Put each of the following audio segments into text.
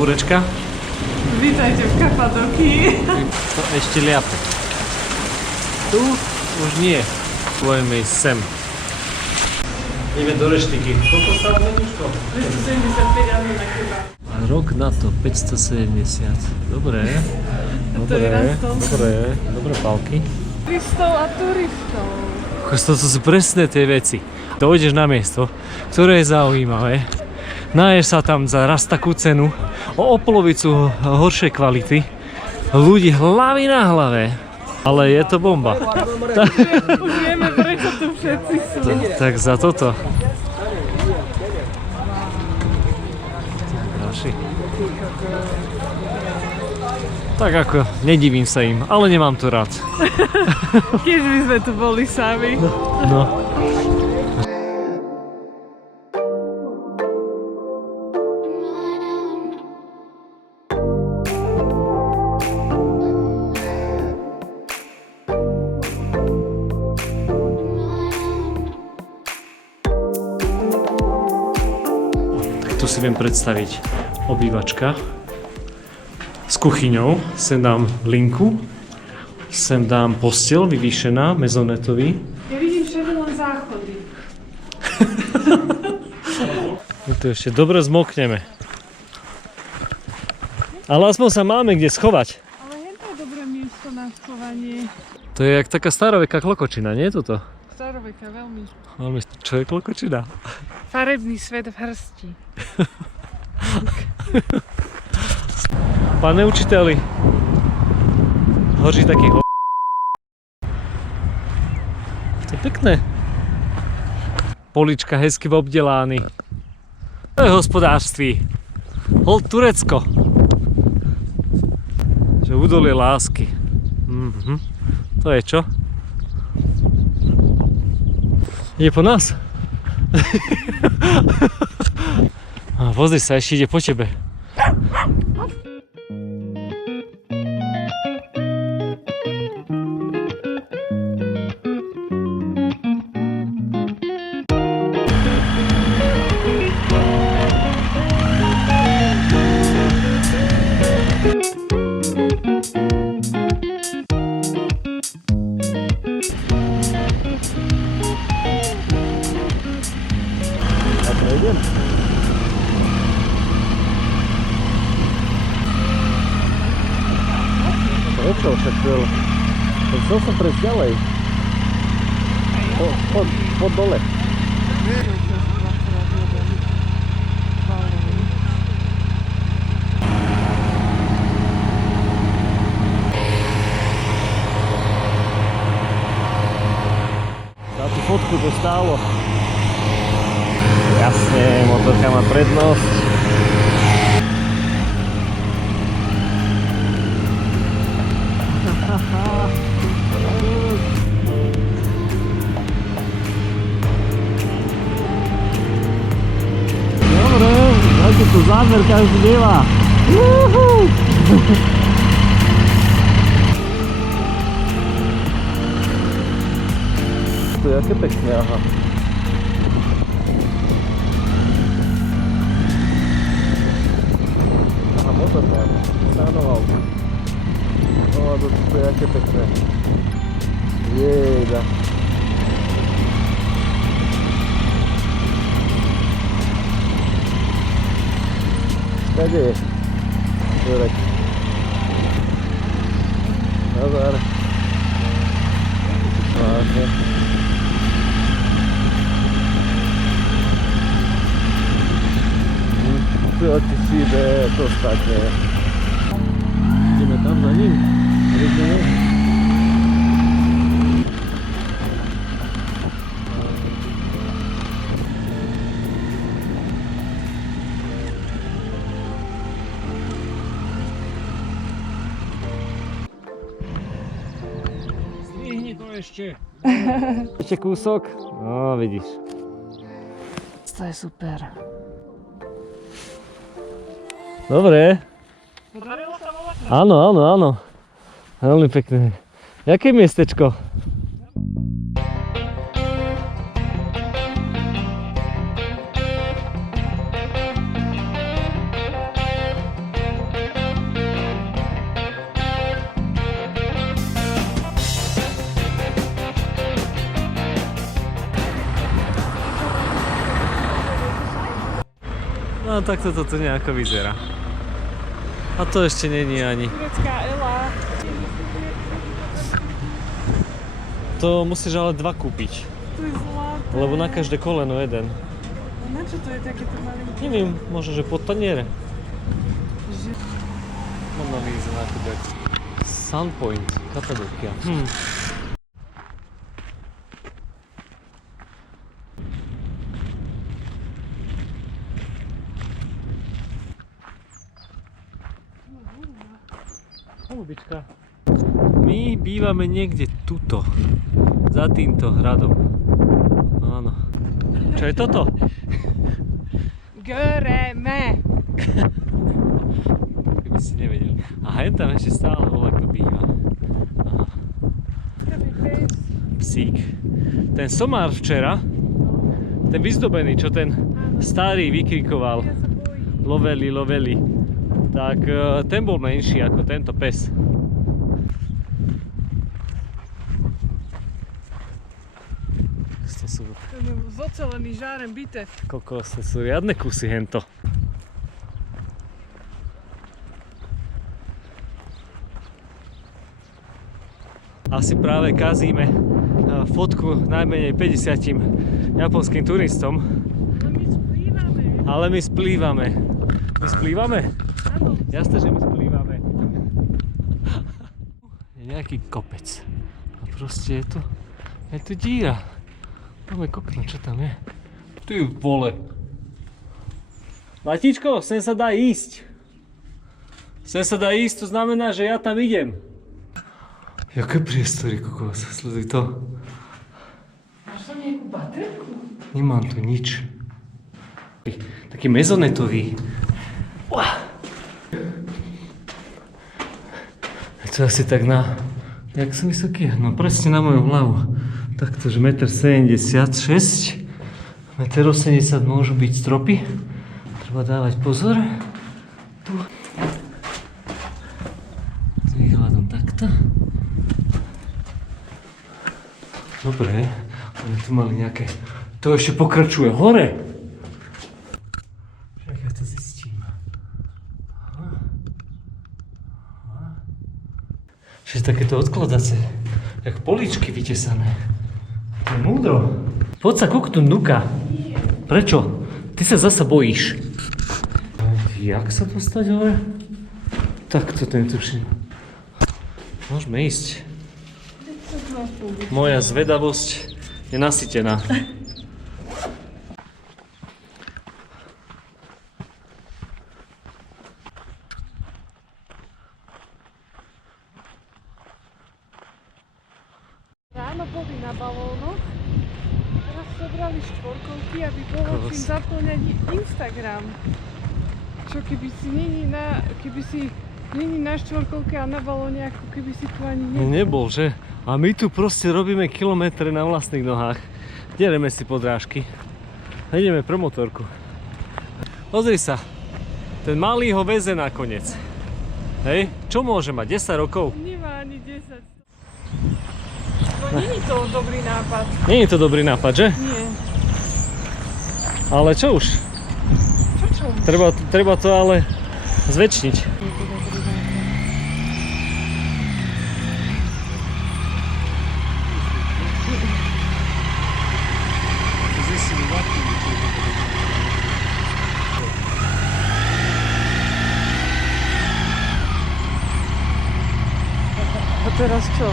búrečka. Vítajte v Kapadokii. To ešte liape. Tu už nie. Budeme ísť sem. Ideme do reštiky. Koľko stále menučko? 275 eur na keba. A rok na to 570. Dobré. To je rastol. Dobré pálky. Turistov a turistov. To sú presne tie veci. Dojdeš na miesto, ktoré je zaujímavé. Naješ sa tam za raz takú cenu, o polovicu horšej kvality. Ľudí hlavy na hlave. Ale je to bomba. Už vieme, prečo tu všetci sú. Tak za toto. Ďalší. Tak ako, nedivím sa im, ale nemám to rád. Keď by sme tu boli sami. No. Tu si viem predstaviť obývačka s kuchyňou, sem dám linku, sem dám posteľ vyvýšená, mezonetový. Ja vidím všade len záchody. My tu ešte dobre zmokneme. Ale aspoň sa máme kde schovať. Ale je to dobré miesto na schovanie. To je jak taká staroveká klokočina, nie je toto? Staroveka, veľmi. Čo je klokočina? Farebný svet v hrsti. Pane učiteli, hoří taký To je pekné. Polička hezky obdelány. To je hospodárství. Hold Turecko. Že údolie lásky. To je čo? Ide po nás? Pozri sa, ešte ide po tebe. Prečo však chcel? Chcel som prejsť ďalej. Pod dole. Za tú fotku to stálo. Jasne, motorka má prednosť. Dobre, dajte tu zámer, každý dieva. To je aké pekné, aha. Aha, motor mám, stánoval. No a to je aké pekné. Jejda. Kde je? Jurek. Nazar. Vážne. Co ti si ide, to stane. Ideme tam za ním. Zdvihni to ešte. Ešte kúsok? No, vidíš. To je super. Dobre. Áno. Veľmi pekné. Jaké miestečko? No tak toto tu nejako vyzerá. A to ešte není ani. Turecká Ela. To musíš ale 2 kúpiť. To je zlaté. Lebo na každé koleno jeden. A na čo to je takéto malinké? Neviem, možno, že pod taniere. Že... Mám na víze nakúpať. Sunpoint, Kapadókia. Holubička. My bývame niekde tuto. Za týmto hradom. Áno. Čo je toto? Göreme. Keby si nevedeli. A hen tam ešte stále volakto býva. Aha. Psík. Ten somár včera, ten vyzdobený, čo ten starý vykrikoval. Ja sa bojím. Loveli, loveli. Tak ten bol menší ako tento pes. To sú Zocelený žárem bitev. kokos, to sú riadne kusy hento. Asi práve kazíme fotku najmenej 50 japonským turistom. Ale my splývame. Ale my splývame. My splývame? Áno. Jasné, že my splývame. Je nejaký kopec. A proste je tu díra. Poďme koknúť, čo tam je. Ty vole. Matičko, sem sa dá ísť. Sem sa dá ísť, to znamená, že ja tam idem. Jaké priestory, kokos, sleduj to. Máš tam nejakú baterku? Nemám tu nič. Taký mezonetový. Je to asi tak na... Jak som vysoký? No presne na moju hlavu. Takto, že 1,76 m. 1,80 m môžu byť stropy. Treba dávať pozor. Tu. S výhľadom takto. Dobre, ale tu mali nejaké... To ešte pokračuje hore. Však ja to zistím. Všetko takéto odkladace, jak poličky vytesané. To je múdro. Poď sa kúknúť, Nuka. Prečo? Ty sa zasa bojíš. Jak sa dostať hore? Tak to netuším. Môžeme ísť. Moja zvedavosť je nasytená. Ráno boli na balónoch, teraz sobrali štvorkovky, aby bolo čím zaplňať Instagram. Čo keby si není na štvorkovke a na balóne, ako keby si tu ani nebol. Nebol, že? A my tu proste robíme kilometre na vlastných nohách. Delíme si podrážky. A ideme pre motorku. Pozri sa. Ten malý ho veze nakoniec. Hej? Čo môže mať? 10 rokov? Nemá ani 10. Nie je to dobrý nápad. Nie je to dobrý nápad, že? Nie. Ale čo už? Čo? Treba to ale zväčšniť. A teraz čo?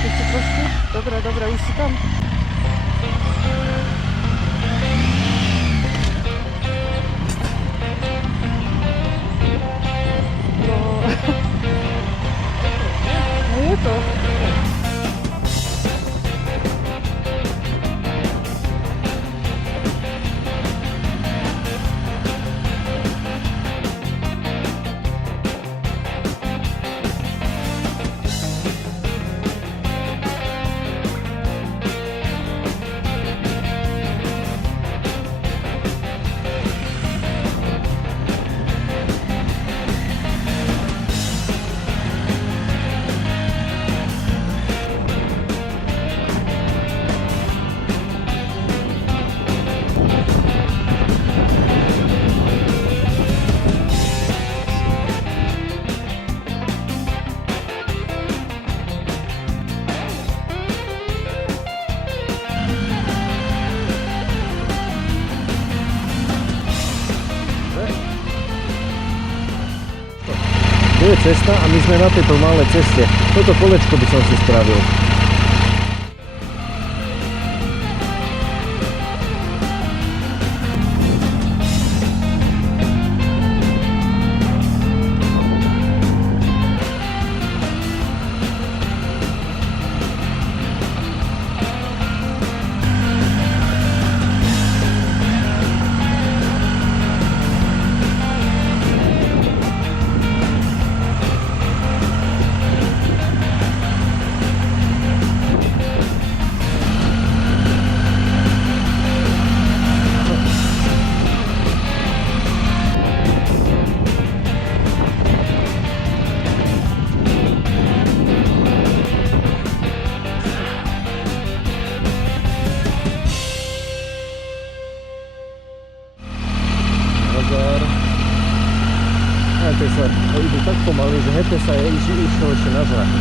Ešte trošku? Dobre, už si tam. No. A je to. cesta a my sme na tejto malej ceste. Toto kolečko by som si spravil. Hejte sa, idú tak pomaly, že hejte sa je išlo ešte na žrach.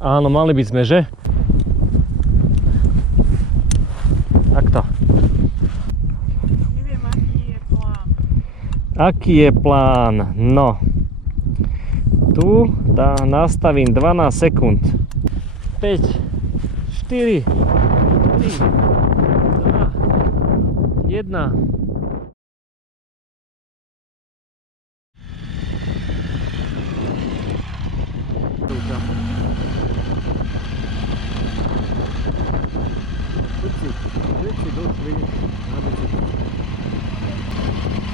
Áno, mali by sme, že? Takto. Neviem, aký je plán. Aký je plán? No. Tu nastavím 12 sekúnd. 5, 4, 3, 2, 1. Všetci došli na bicykli.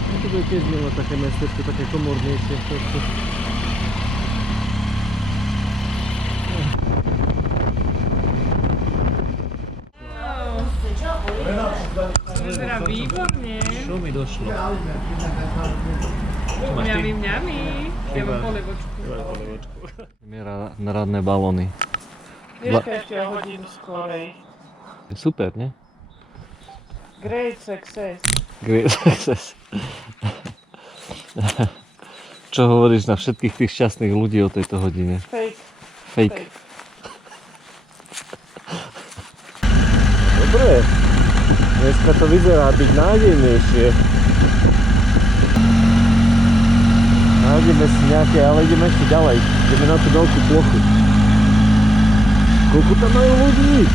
To bude tiež mimo také mestečko, také komornejšie. Vyzerá výborne. Čo mi došlo? Mňami, mňami. Ja mám polievočku. Národné balóny. Vieš, ešte o hodinu skorej. Super, ne? Great success. Great success. Čo hovoríš na všetkých tých šťastných ľudí o tejto hodine? Fake. Fake. Dobre. Dneska to vyzerá byť nádejnejšie. Nájdeme si nejaké, ale ideme ešte ďalej. Ideme na tú veľkú plochu. Koľko tam majú ľudí?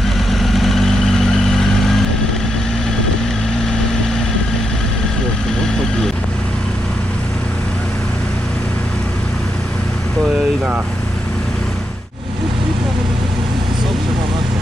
To je iná. Som, že mám na to.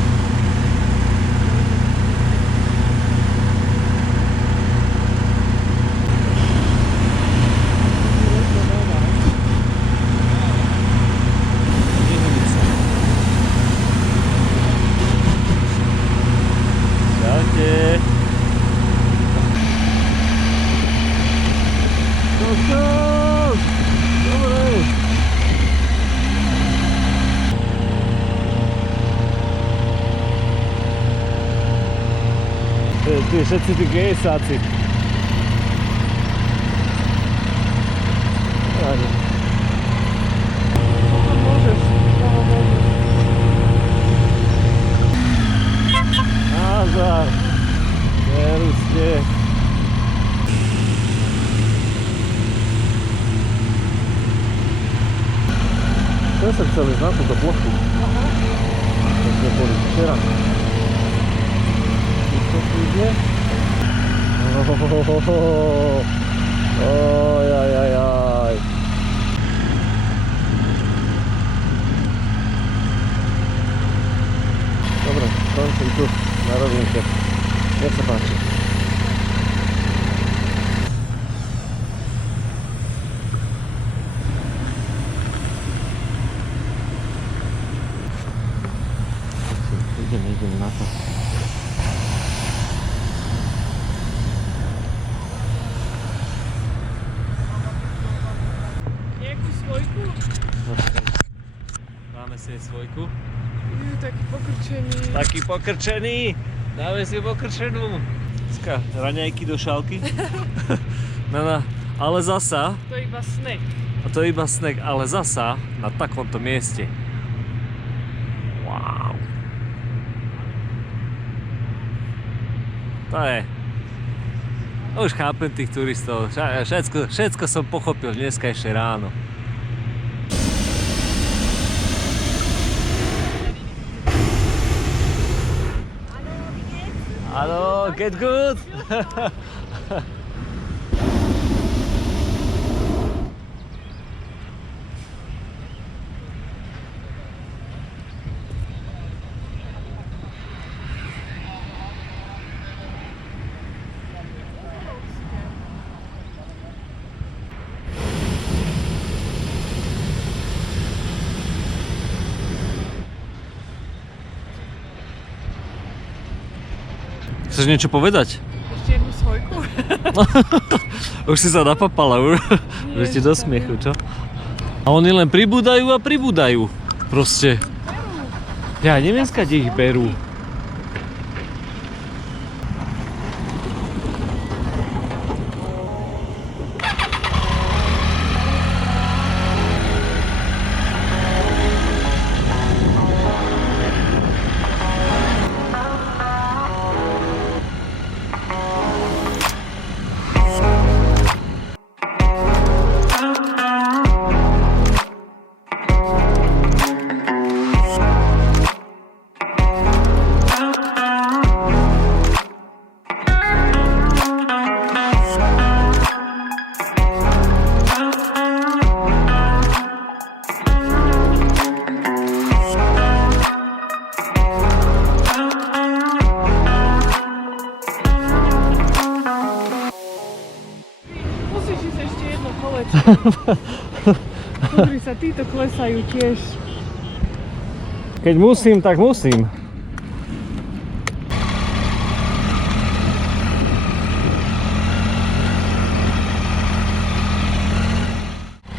Čaute. Dobre. Tí všetci tí gejsáci. Môžeš. Nazar. Veru ste. Ja som chcel ísť na túto plochu. To sme boli včera. Co tu ide? Ojajajaj. Dobre, končím tu na rovinke. Nech sa páči. Ideme na to. Nejakú svojku? Dáme si svojku. Taký pokrčený. Taký pokrčený. Dáme si pokrčenú. Raňajky do šálky. Ale zasa, To je iba snack. a to je iba snack, ale zasa na takomto mieste. Wow. To je... Už chápem tých turistov. Všetko som pochopil dneska ešte ráno. Hallo, geht gut? Chceš niečo povedať? Ešte jednu svojku. Už si sa napapala, už ti do smiechu, čo? A oni len pribúdajú a pribúdajú. Proste. Ja neviem, skade ich berú. Musíš ísť ešte jedno kolečko. Pozri sa, títo klesajú tiež. Keď musím, tak musím.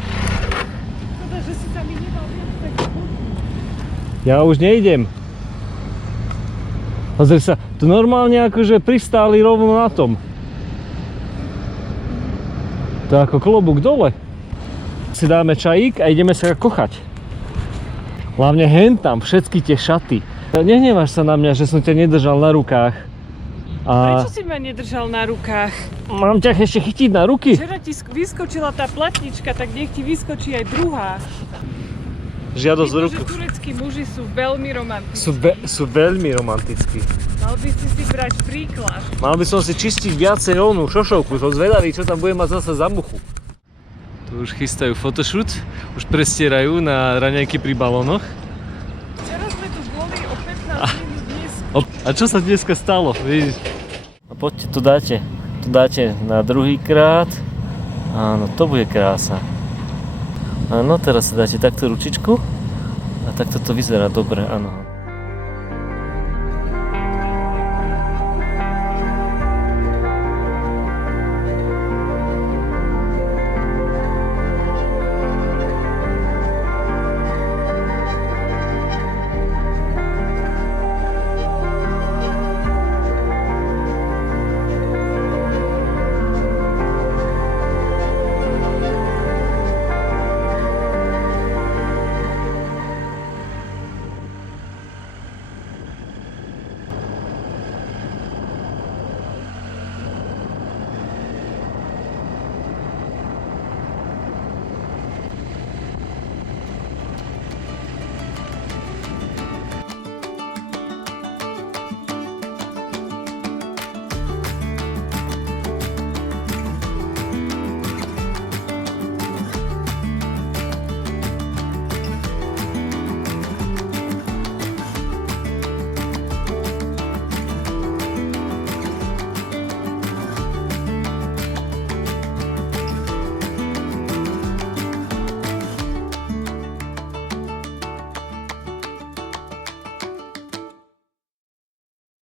Škoda, že si sa mi nedal viac tak. Ja už nejdem. Pozri sa, tu normálne akože pristáli rovno na tom. To je ako klobúk dole. Si dáme čajík a ideme sa kochať. Hlavne hen tam, všetky tie šaty. Nehneváš sa na mňa, že som ťa nedržal na rukách. A Prečo si ma nedržal na rukách? mám ťa ešte chytiť na ruky? Včera ti vyskočila tá platnička, tak nech ti vyskočí aj druhá. Žiadosť Vidno, ruku. že tureckí muži sú veľmi romantickí. Sú veľmi romantickí. Mal by si brať príklad. Mal by som si čistiť viacej onú šošovku, som zvedavý, čo tam bude mať zase za muchu. Tu už chystajú photoshoot, už prestierajú na raňajky pri balónoch. Včera sme tu boli o 15 minút dnes. A čo sa dneska stalo, vidíš? No poďte, tu dáte na druhýkrát. Áno, to bude krása. Áno, teraz si dáte takto ručičku a takto to vyzerá dobre, áno.